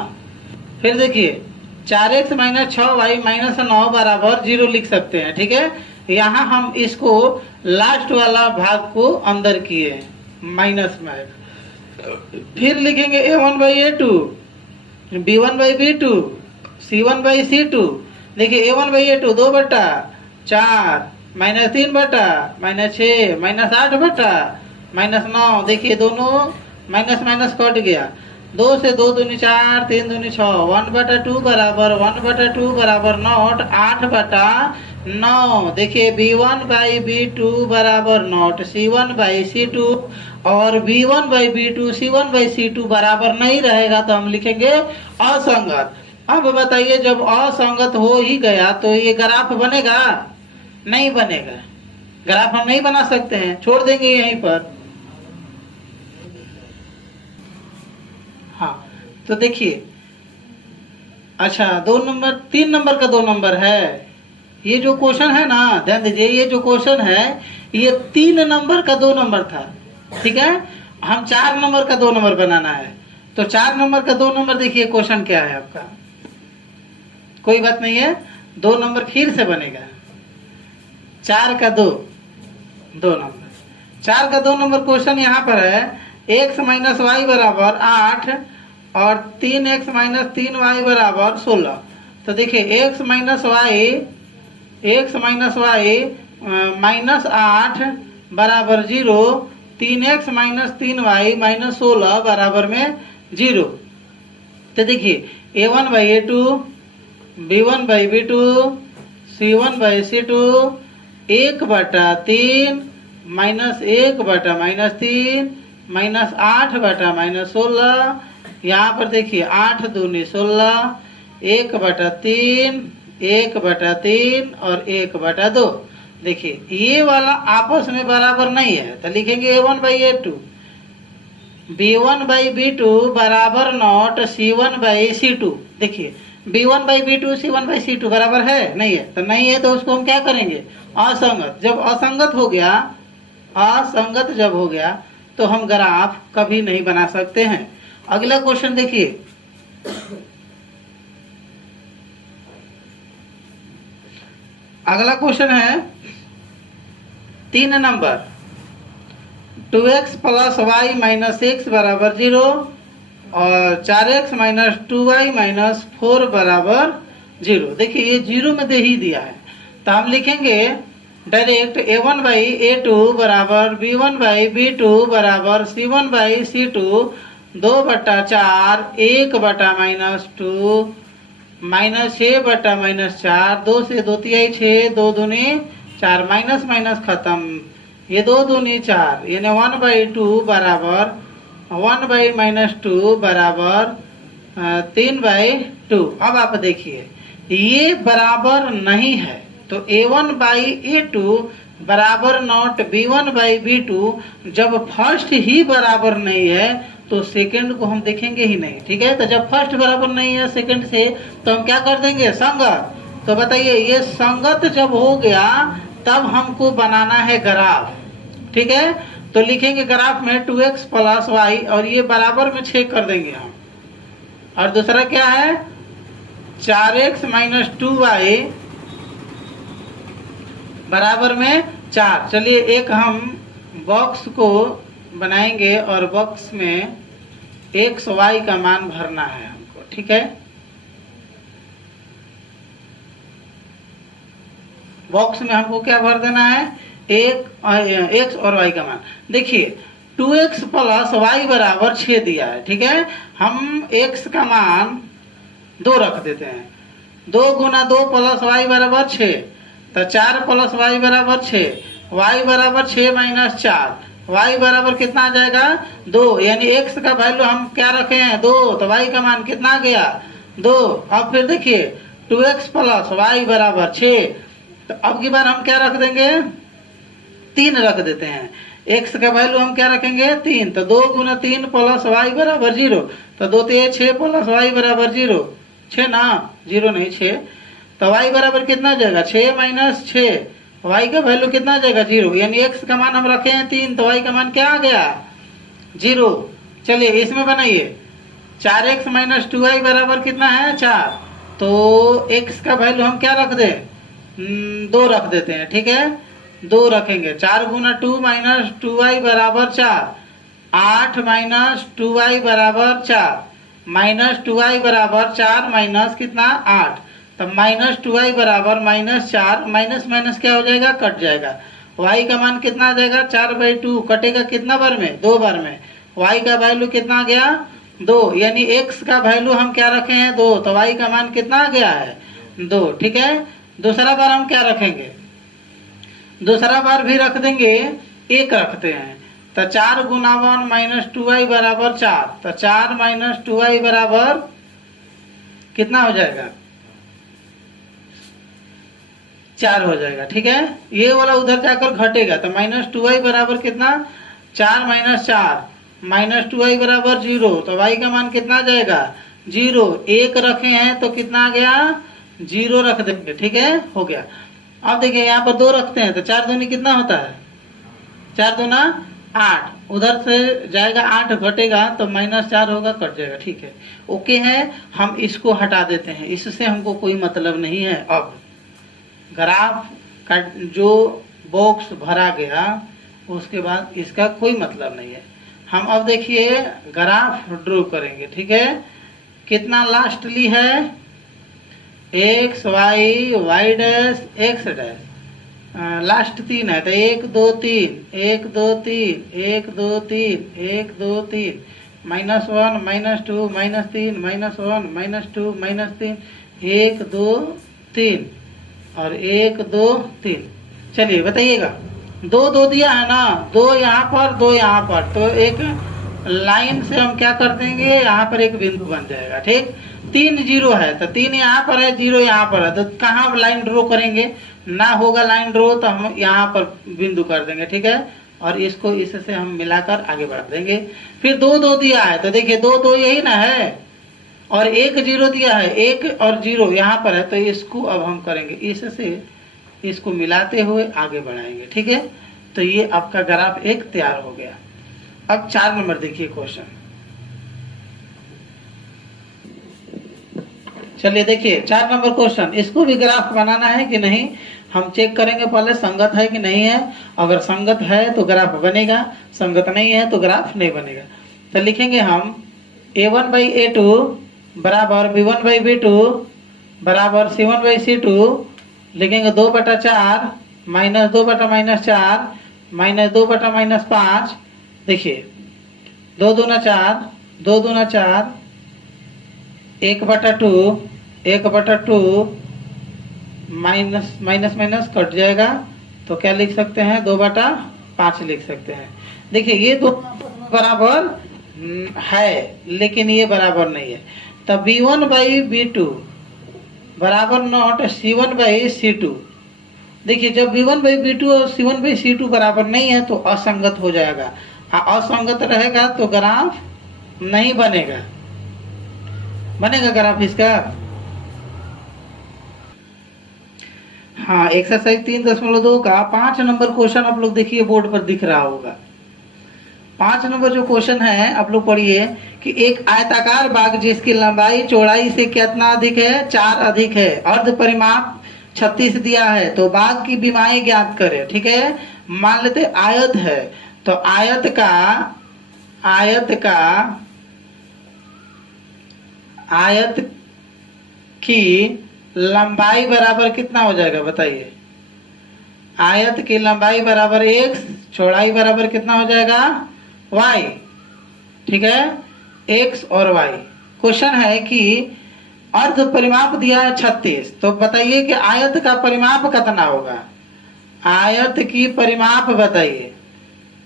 फिर देखिए 4x माइनस 6y माइनस 9 बराबर 0 लिख सकते हैं, ठीक है। यहाँ हम इसको लास्ट वाला भाग को अंदर किए माइनस में, फिर लिखेंगे a1 by a2, b1 by b2, c1 by c2। देखिए a1 बाई a2 2 बटा 4 माइनस 3 बटा माइनस 6 माइनस 8 बटा माइनस 9। देखिए दोनों माइनस माइनस कट गया, 2 से 2 दूनी 4, 3 दूनी 6, 1 बटा 2 बराबर 1 बटा 2 बराबर नॉट 8 बटा 9। देखिए b1 बाई b2 बराबर नॉट c1 बाई c2, और b1 by b2 c1 by c2 बराबर नहीं रहेगा तो हम लिखेंगे असंगत। अब बताइए जब असंगत हो ही गया तो ये ग्राफ बनेगा, नहीं बनेगा। ग्राफ हम नहीं बना सकते हैं, छोड़ देंगे यहीं पर। हाँ तो देखिए, अच्छा 3 नंबर का 2 नंबर है। ये जो क्वेश्चन है ना, ध्यान दीजिए, ये जो क्वेश्चन है ये 3 नंबर का 2 नंबर था, ठीक है। हम 4 नंबर का 2 नंबर बनाना है, तो 4 नंबर का 2 नंबर देखिए क्वेश्चन क्या है आपका। कोई बात नहीं है, 2 नंबर फिर से बनेगा। 4 का 2 नंबर, 4 का 2 नंबर क्वेश्चन यहाँ पर है। x माइनस वाई बराबर 8 और 3x माइनस 3y बराबर 16। तो देखिए x माइनस वाई माइनस 8 बराबर 0, 3x माइनस 3y माइनस 16 बराबर में 0। तो देखिए a1 by a2, b1 by b2, c1 by c2, 1 बटा 3 माइनस 1 बटा माइनस 3 माइनस 8 बटा माइनस 16। यहाँ पर देखिए 8 दूनी 16, 1 बटा 3, 1 बटा 3 और 1 बटा 2। देखिए ये वाला आपस में बराबर नहीं है तो लिखेंगे A1/A2, B1/B2 बराबर नॉट C1/C2। देखिए B1/B2 C1/C2 बराबर है नहीं है, तो नहीं है तो उसको हम क्या करेंगे असंगत। जब असंगत हो गया, असंगत जब हो गया तो हम ग्राफ कभी नहीं बना सकते हैं। अगला क्वेश्चन देखिए, अगला क्वेश्चन है 3 number, 2x plus y minus x बराबर 0 और 4x माइनस 2y माइनस 4 बराबर 0। देखिए ये 0 में दे ही दिया है तो हम लिखेंगे डायरेक्ट A1/A2 बराबर B1/B2 बराबर C1/C2 2/4 1/-2 माइनस 6/-4, 2 से 2 तिहाई 6, 2 दूनी 4, माइनस माइनस खत्म, ये 2 दूनी 4, यानी 1/2 बराबर 1/-2 बराबर 3/2। अब आप देखिए ये बराबर नहीं है तो A1/A2 बराबर नॉट B1/B2। जब फर्स्ट ही बराबर नहीं है तो सेकंड को हम देखेंगे ही नहीं, ठीक है। तो जब फर्स्ट बराबर नहीं है सेकंड से तो हम क्या कर देंगे संगत। तो बताइए ये संगत जब हो गया तब हमको बनाना है ग्राफ, ठीक है। तो लिखेंगे ग्राफ में 2x प्लस वाई और ये बराबर में 6 कर देंगे हम, और दूसरा क्या है 4x माइनस 2y बराबर में 4। चलिए एक हम बॉक्स को बनाएंगे और बॉक्स में x y का मान भरना है हमको, ठीक है। बॉक्स में हमको क्या भर देना है एक x और y का मान। देखिए 2x प्लस वाई बराबर 6 दिया है, ठीक है। हम x का मान 2 रख देते हैं, 2 गुना 2 प्लस वाई बराबर 6, तो 4 प्लस वाई बराबर 6, वाई बराबर 6 माइनस 4, वाई बराबर कितना आ जाएगा 2, यानी x का वैल्यू हम क्या रखे हैं 2, तो y का मान कितना गया 2। अब फिर देखिए 2x प्लस वाई बराबर 6, तो अब की बार हम क्या रख देंगे 3 रख देते हैं, x का वैल्यू हम क्या रखेंगे 3, तो 2 गुना 3 प्लस वाई बराबर 0, तो 2 3 6 प्लस वाई बराबर 0, 6 ना 0 नहीं 6, तो y बराबर कितना जाएगा 6 माइनस 6, y का वैल्यू कितना जाएगा 0, यानी x का मान हम रखे हैं 3 तो y का मान क्या आ गया 0। चलिए इसमें बनाइए 4x माइनस 2y बराबर कितना है 4, तो x का वैल्यू हम क्या रख दें 2 रख देते हैं, ठीक है 2 रखेंगे। 4 गुना 2 माइनस 2y बराबर 4, 8 माइनस 2y बराबर 4, माइनस 2y बराबर 4 माइनस कितना 8, तब माइनस 2y बराबर माइनस 4, माइनस माइनस क्या हो जाएगा कट जाएगा, y का मान कितना आ जाएगा 4/2, कटेगा कितना बार में 2 बार में, y का वैल्यू कितना गया 2, यानी x का वैल्यू हम क्या रखे हैं 2, तो y का मान कितना गया है 2, ठीक है। दूसरा बार हम क्या रखेंगे, दूसरा बार भी रख देंगे 1 रखते हैं, तो 4 गुना 1 माइनस 2y बराबर 4, तो 4 माइनस 2y बराबर कितना हो जाएगा 4 हो जाएगा, ठीक है। ये वाला उधर जाकर घटेगा तो माइनस 2y बराबर कितना 4 माइनस 4, माइनस 2y बराबर 0, तो y का मान कितना जाएगा 0, 1 रखे हैं तो कितना आ गया 0 रख देंगे, ठीक है हो गया। अब देखिए यहाँ पर 2 रखते हैं तो 4 दूनी कितना होता है 4 दूना 8, उधर से जाएगा 8 घटेगा तो माइनस 4 होगा कट जाएगा, ठीक है ओके है। हम इसको हटा देते हैं, इससे हमको कोई मतलब नहीं है। अब ग्राफ का जो बॉक्स भरा गया उसके बाद इसका कोई मतलब नहीं है। हम अब देखिए ग्राफ ड्रॉ करेंगे, ठीक है। कितना लास्टली है x y y dash x dash, last 3 है तो 1 2 3 1 2 3 1 2 3 1 2 3, minus 1 minus 2 minus 3 minus 1 minus 2 minus 3 1 2 3 और 1 2 3। चलिए बताइएगा 2 2 दिया है ना, 2 यहाँ पर 2 यहाँ पर, तो एक लाइन से हम क्या कर देंगे यहाँ पर एक बिंदु बन जाएगा, ठीक। 3 0 है तो 3 यहाँ पर है 0 यहाँ पर है, तो कहाँ लाइन ड्रॉ करेंगे ना होगा लाइन ड्रो तो हम यहाँ पर बिंदु कर देंगे, ठीक है, और इसको इससे हम मिलाकर आगे बढ़ा देंगे। फिर 2 2 दिया है तो देखिए 2 2 यही ना है, और 1 0 दिया है, 1 और 0 यहाँ पर है, तो इसको अब हम करेंगे इससे इसको मिलाते हुए आगे बढ़ाएंगे, ठीक है। तो ये आपका ग्राफ एक तैयार हो गया। अब 4 नंबर देखिए क्वेश्चन। चलिए देखिए 4 नंबर क्वेश्चन, इसको भी ग्राफ बनाना है कि नहीं हम चेक करेंगे पहले, संगत है कि नहीं है। अगर संगत है तो ग्राफ बनेगा, संगत नहीं है तो ग्राफ नहीं बनेगा। तो लिखेंगे हम a1/a2 बराबर b1/b2 बराबर c1/c2, लिखेंगे 2/4 माइनस 2/-4 माइनस 2/-5। देखिए 2 दूना 4, 2 दूना 4, 1/2, 1/2 माइनस माइनस माइनस कट जाएगा, तो क्या लिख सकते हैं 2/5 लिख सकते हैं। देखिए ये दो बराबर है लेकिन ये बराबर नहीं है, तब b1/b2 बराबर नॉट c1/c2। देखिए जब b1/b2 और c1/c2 बराबर नहीं है तो असंगत हो जाएगा, असंगत रहेगा तो ग्राफ नहीं बनेगा। बनेगा ग्राफ इसका? हाँ, एक्सरसाइज 3.2 का 5 नंबर क्वेश्चन आप लोग देखिए बोर्ड पर दिख रहा होगा। 5 नंबर जो क्वेश्चन है आप लोग पढ़िए कि एक आयताकार बाग जिसकी लंबाई चौड़ाई से कितना अधिक है, 4 अधिक है, अर्ध परिमाप 36 दिया है, तो बाग की विमाएं ज्ञात करें, ठीक है। मान लेते आयत है, तो आयत की लंबाई बराबर कितना हो जाएगा बताइए। आयत की लंबाई बराबर x, चौड़ाई बराबर कितना हो जाएगा y, ठीक है, x और y। क्वेश्चन है कि अर्ध परिमाप दिया है 36, तो बताइए कि आयत का परिमाप कितना होगा। आयत की परिमाप बताइए।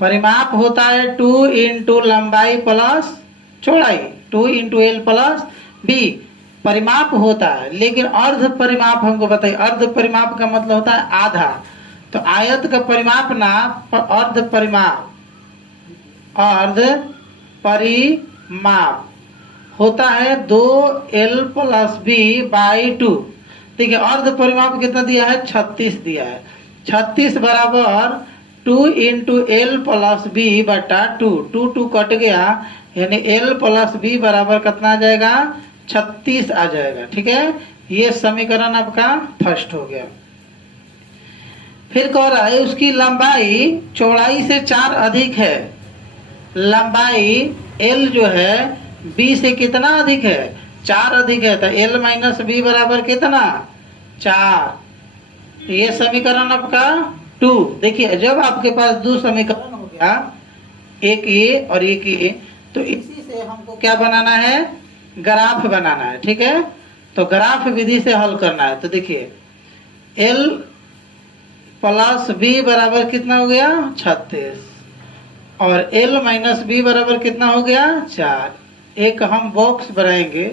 परिमाप होता है 2 इंटू लंबाई प्लस चौड़ाई, 2 इंटू एल प्लस बी परिमाप होता है, लेकिन अर्ध परिमाप हमको बताइए। अर्ध परिमाप का मतलब होता है आधा, तो आयत का परिमाप ना अर्ध परिमाप होता है 2l प्लस b/2। देखिए अर्ध परिमाप कितना दिया है 36 दिया है, 36 बराबर 2 into L plus b/2, 2 2 cut गया यानी l प्लस b बराबर कितना आ जाएगा 36 आ जाएगा, ठीक है। ये समीकरण आपका फर्स्ट हो गया। फिर कह रहा है उसकी लंबाई चौड़ाई से 4 अधिक है, लंबाई l जो है b से कितना अधिक है 4 अधिक है, तो l माइनस b बराबर कितना 4। ये समीकरण आपका 2। देखिए जब आपके पास 2 समीकरण हो गया, एक ये और एक ये, तो इसी से हमको क्या बनाना है ग्राफ बनाना है, ठीक है। तो ग्राफ विधि से हल करना है। तो देखिए l प्लस b बराबर कितना हो गया 36 और l माइनस b बराबर कितना हो गया 4। एक हम बॉक्स बनाएंगे,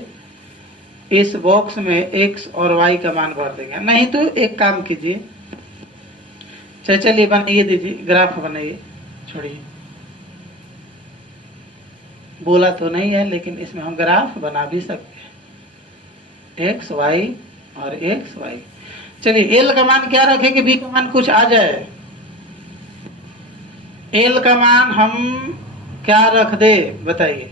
इस बॉक्स में x और y का मान भर देंगे। नहीं तो एक काम कीजिए, चलिए बनाइए, दीजिए ग्राफ बनाइए, छोड़िए, बोला तो नहीं है लेकिन इसमें हम ग्राफ बना भी सकते हैं, x y और x y। चलिए l का मान क्या रखें कि b का मान कुछ आ जाए। l का मान हम क्या रख दे बताइए।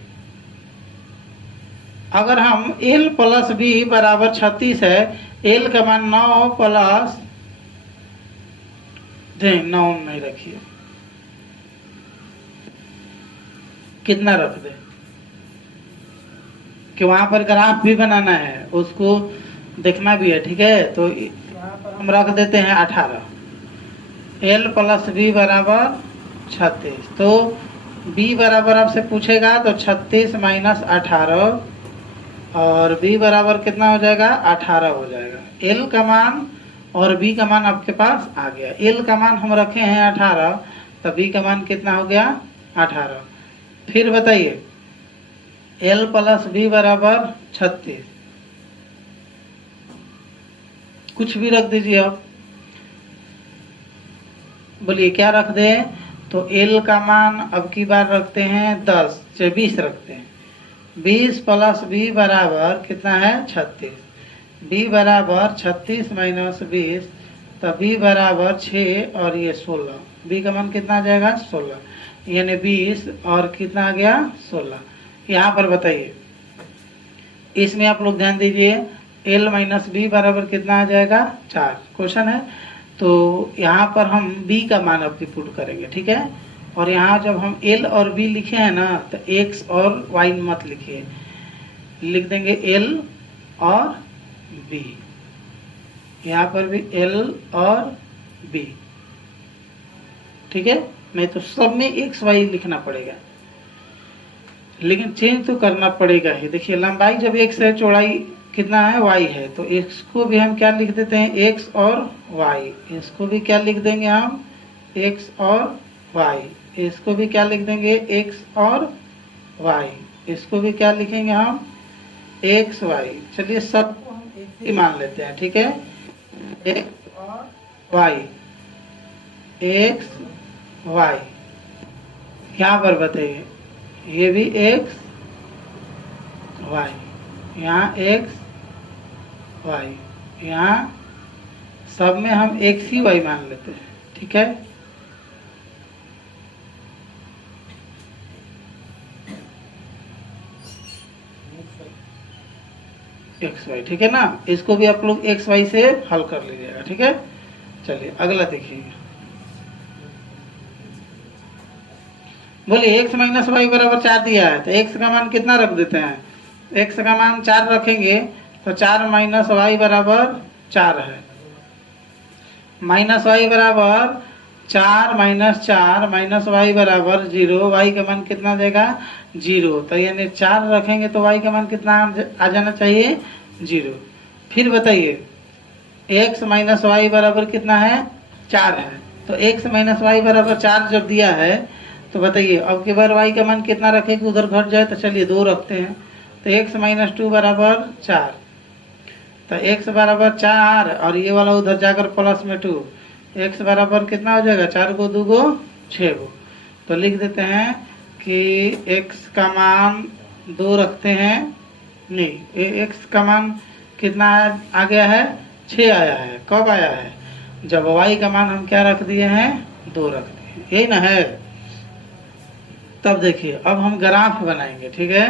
अगर हम l प्लस b बराबर 36 है, l का मान 9 प्लस 9 नहीं रखिए, कितना रख दे कि वहां पर ग्राफ भी बनाना है, उसको देखना भी है, ठीक है। तो यहाँ पर हम रख देते हैं 18, l प्लस b बराबर 36। तो b बराबर आपसे पूछेगा तो 36 माइनस 18 और b बराबर कितना हो जाएगा 18 हो जाएगा। l का मान और b का मान आपके पास आ गया। l का मान हम रखे हैं 18, तो b का मान कितना हो गया 18। फिर बताइए l प्लस b बराबर 36, कुछ भी रख दीजिए आप। बोलिए क्या रख दें? तो एल का मान अब की बार रखते हैं 10 से 20 रखते हैं। 20 प्लस बी बराबर कितना है? 36। बी बराबर 36 माइनस 20, तो बी बराबर 6 और ये 16। बी का मान कितना आ जाएगा? 16, यानी 20 और कितना आ गया? 16। यहाँ पर बताइए, इसमें आप लोग ध्यान दीजिए, एल माइनस बी बराबर कितना आ जाएगा? 4। क्वेश्चन है तो यहाँ पर हम b का मान अब पुट करेंगे, ठीक है। और यहाँ जब हम l और b लिखे हैं ना, तो x और y मत लिखिए, लिख देंगे l और b। यहाँ पर भी l और b, ठीक है। नहीं तो सब में x y लिखना पड़ेगा, लेकिन चेंज तो करना पड़ेगा ही। देखिए लंबाई जब x है, चौड़ाई कितना है? y है, तो x को भी हम क्या लिख देते हैं? x और y। इसको भी क्या लिख देंगे हम? x और y। इसको भी क्या लिख देंगे? x और y। इसको भी क्या लिखेंगे हम? x y। चलिए सबको हम एक ही मान लेते हैं, ठीक है। x और y, x y। यहाँ पर बताइए, ये भी x y, यहाँ x y, यहाँ सब में हम x ही y मान लेते हैं, ठीक है। एक्स वाई, ठीक है ना। इसको भी आप लोग एक्स वाई से हल कर लीजिएगा, ठीक है। चलिए अगला देखिए, बोलिए x माइनस वाई बराबर 4 दिया है, तो x का मान कितना रख देते हैं? x का मान 4 रखेंगे, तो 4 माइनस वाई बराबर 4 है। माइनस वाई बराबर 4 माइनस 4 माइनस वाई बराबर 0। वाई का मान कितना देगा? 0। तो यानी 4 रखेंगे तो वाई का मान कितना आ जाना चाहिए? 0। फिर बताइए, x माइनस वाई बराबर कितना है? 4 है। तो x माइनस वाई बराबर 4 जब दिया है, तो बताइए अब की बार y का मान कितना रखें कि उधर घट जाए? तो चलिए 2 रखते हैं। तो x माइनस 2 बराबर 4, तो x बराबर 4 और ये वाला उधर जाकर प्लस में 2, x बराबर कितना हो जाएगा? 4 को 2 को 6 को। तो लिख देते हैं कि x का मान 2 रखते हैं, नहीं x का मान कितना आ गया है? 6 आया है। कब आया है? जब y का मान हम क्या रख दिए हैं? 2 रख दिए, यही ना है। तब देखिए अब हम ग्राफ बनाएंगे, ठीक है।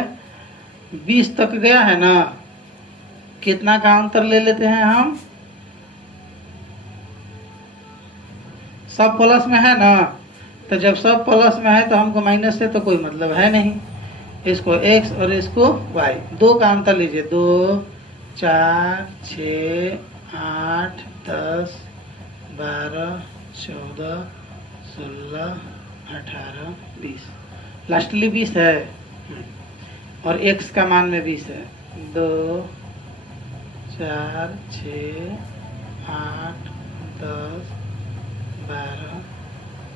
20 तक गया है ना, कितना का अंतर ले लेते हैं हम? सब प्लस में है ना, तो जब सब प्लस में है तो हमको माइनस से तो कोई मतलब है नहीं। इसको x और इसको y, 2 का अंतर लीजिए। 2 4 6 8 10 12 14 16 18 20, लास्टली 20 है, और x का मान में 20 है। 2 4 6 8 10 12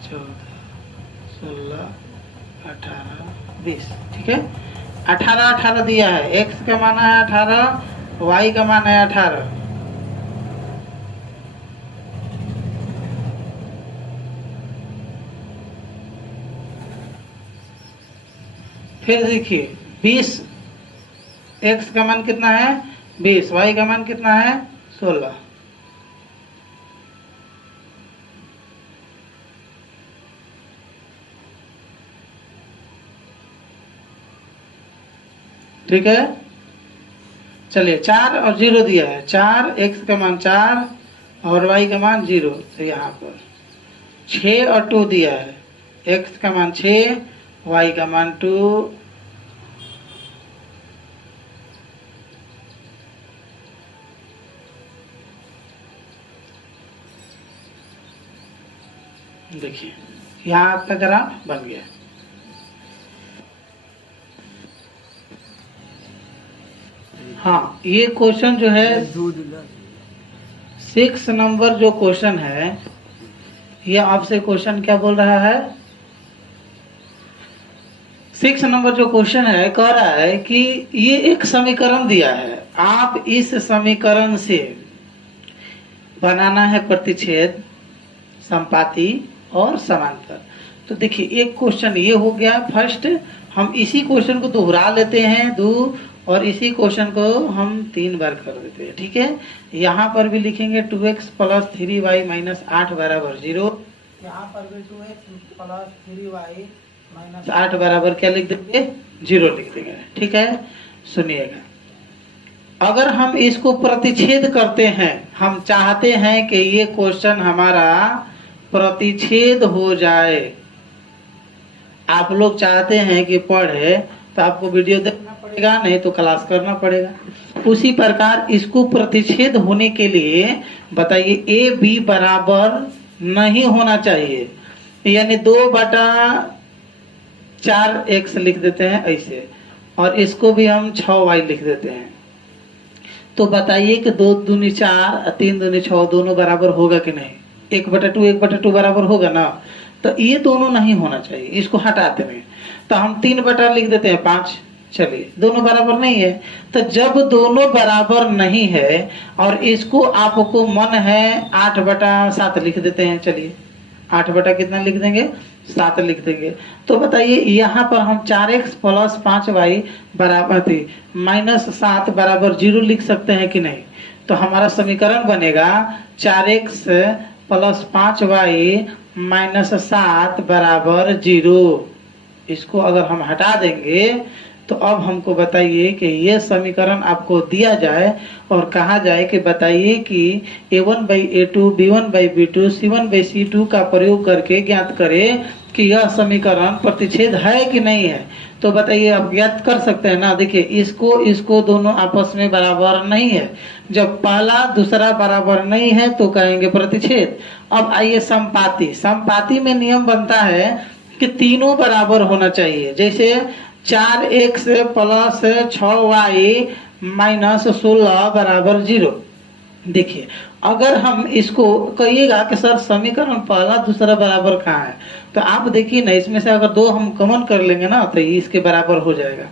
14 16 18 20, ठीक है। 18 18 दिया है, x का मान है 18, y का मान है 18। फिर देखिए 20, x का मान कितना है? 20, y का मान कितना है? 16। ठीक है। चलिए 4 और 0 दिया है, 4 x का मान 4 और y का मान 0। तो यहाँ पर 6 और 2 दिया है, x का मान 6 y का मान 2। देखिए यहाँ आपका ग्राफ बन गया। हाँ, ये क्वेश्चन जो है 6 नंबर जो क्वेश्चन है, ये आपसे क्वेश्चन क्या बोल रहा है? 6 नंबर जो क्वेश्चन है कह रहा है कि ये एक समीकरण दिया है, आप इस समीकरण से बनाना है प्रतिच्छेद, संपाती और समांतर। तो देखिए एक क्वेश्चन ये हो गया फर्स्ट। हम इसी क्वेश्चन को दोहरा लेते हैं 2 और इसी क्वेश्चन को हम 3 बार कर देते हैं। ठीक है, यहाँ पर भी लिखेंगे 2x प्लस 3y माइनस 8 बराबर 0। यहाँ पर भी 2x प्लस 3y माइनस 8 बराबर क्या लिख देंगे, 0 लिख देंगे। ठीक है, सुनिएगा, अगर हम इसको प्रतिच्छेद करते हैं, हम चाहते हैं कि ये क्वेश्चन हमारा प्रतिच्छेद हो जाए, आप लोग चाहते हैं कि पढ़े तो आपको वीडियो देखना पड़ेगा, नहीं तो क्लास करना पड़ेगा। उसी प्रकार इसको प्रतिच्छेद होने के लिए बताइए ए बी बराबर नहीं होना चाहिए, यानी 2/4x लिख देते हैं ऐसे, और इसको भी हम 6y लिख देते हैं। तो बताइए कि 2 दूनी 4 3 दूनी 6 दोनों बराबर होगा कि नहीं, 1/2 1/2 बराबर होगा ना। तो ये दोनों नहीं होना चाहिए, इसको हटाते हैं तो हम 3 लिख देते हैं 5। चलिए दोनों बराबर नहीं है, तो जब दोनों बराबर नहीं है और इसको आपको मन है 8/7 लिख देते हैं। चलिए 8 कितना लिख देंगे, 7 लिख देंगे। तो बताइए यहाँ पर हम 4x प्लस 5y बराबर माइनस 7 बराबर 0 लिख सकते हैं कि नहीं। तो हमारा समीकरण बनेगा 4x प्लस 5y माइनस 7 बराबर 0। इसको अगर हम हटा देंगे तो अब हमको बताइए कि ये समीकरण आपको दिया जाए और कहा जाए कि बताइए कि a1/a2 b1/b2 c1/c2 का प्रयोग करके ज्ञात करें कि यह समीकरण प्रतिच्छेद है कि नहीं है। तो बताइए, आप ज्ञात कर सकते हैं ना। देखिए इसको दोनों आपस में बराबर नहीं है, जब पहला दूसरा बराबर नहीं है तो कहेंगे प्रतिच्छेद। अब आइए समपाती में नियम बनता है कि तीनों बराबर होना चाहिए। जैसे 4x प्लस 6y माइनस 16 बराबर 0। देखिए अगर हम इसको कहिएगा कि सर समीकरण पहला दूसरा बराबर कहाँ है, तो आप देखिए ना, इसमें से अगर 2 हम कॉमन कर लेंगे ना तो ये इसके बराबर हो जाएगा।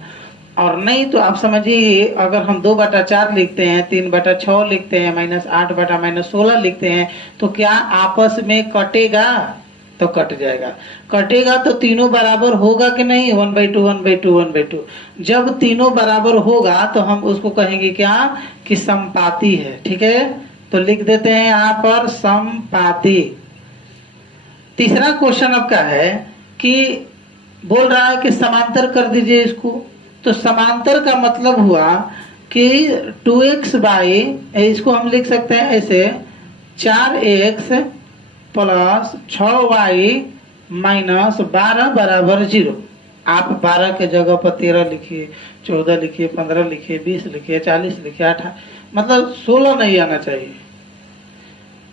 और नहीं तो आप समझिए, अगर हम 2/4 लिखते हैं, 3/6 लिखते हैं, माइनस 8/-16 लिखते हैं, तो क्या आपस में कटेगा, तो कट जाएगा। कटेगा तो तीनों बराबर होगा कि नहीं, 1/2 1/2 1/2। जब तीनों बराबर होगा तो हम उसको कहेंगे क्या, कि समपाती है। ठीक है, तो लिख देते हैं यहाँ पर समपाती। तीसरा क्वेश्चन आपका है कि बोल रहा है कि समांतर कर दीजिए इसको। तो समांतर का मतलब हुआ कि 2x बाई, इसको हम लिख सकते हैं ऐसे, 4x प्लस 6y माइनस 12 बराबर 0। आप 12 के जगह पर 13 लिखिए, 14 लिखिए, 15 लिखिए, 20 लिखिए, 40 लिखिए, 18, मतलब 16 नहीं आना चाहिए।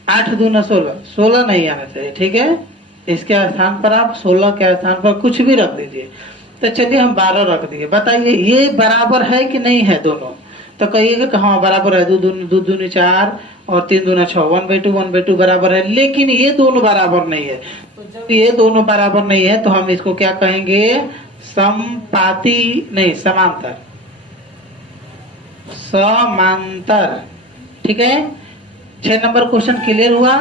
8 दूना 16 नहीं आना चाहिए। ठीक है, इसके स्थान पर आप 16 के स्थान पर कुछ भी रख दीजिए। तो चलिए हम 12 रख दिए। बताइए ये बराबर है कि नहीं है दोनों। तो कहिएगा कि हाँ बराबर है, 2 दूनी 4 और 3 दूना 6, 1/2 1/2 बराबर है, लेकिन ये दोनों बराबर नहीं है। तो जब ये दोनों बराबर नहीं है तो हम इसको क्या कहेंगे, समपाती नहीं, समांतर। समांतर। ठीक है, 6 नंबर क्वेश्चन क्लियर हुआ।